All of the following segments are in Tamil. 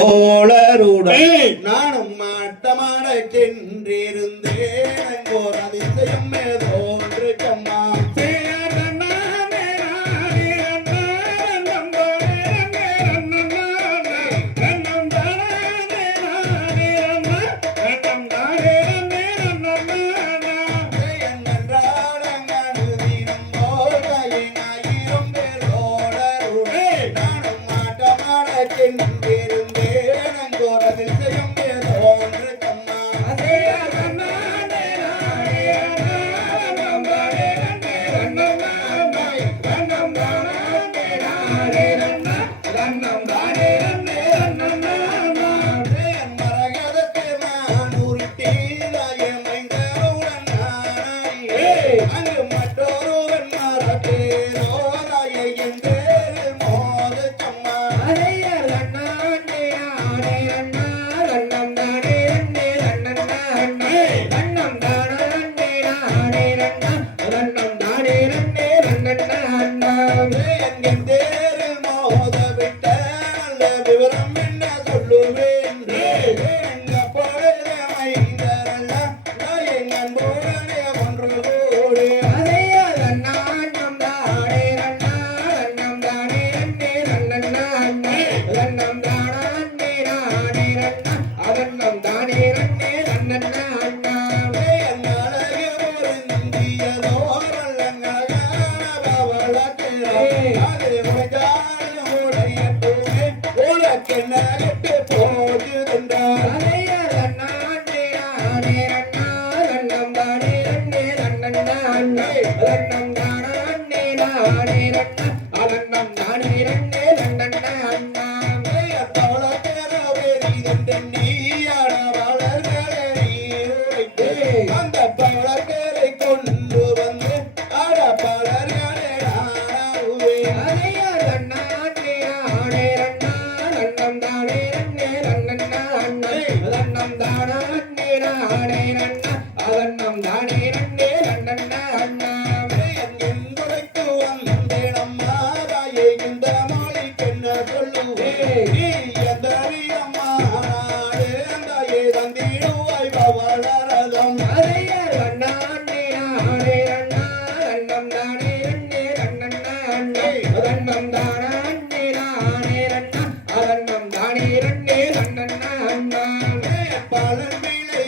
தோழருடன். நானும் மாட்டமாட சென்றிருந்தேன் ஓர் அதிசயம் ஏதோ ஒன்று கம்மா Hare உலக்கென்ன கட்டு போகுதுன்றார் கொண்டு என்பதைக்கு வந்தேன் அம்மா தாயே இந்த மொழிக்கு என்ன சொல்லுவேன் நீ எந்த அம்மா நாடு தாயே தந்திடுவாய் பவளரதம். பலன்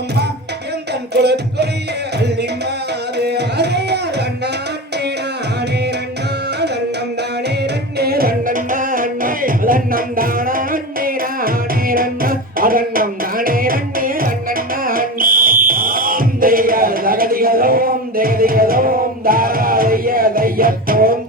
யாரும் அம்மா எந்தன் குலற்கொடிய அள்ளிமாறு அதன்னம் தானே ரன்னே ரன்னண்ணா தேய தகதிகளோம் தேதிகளோம் தாராதைய தையத்தோம்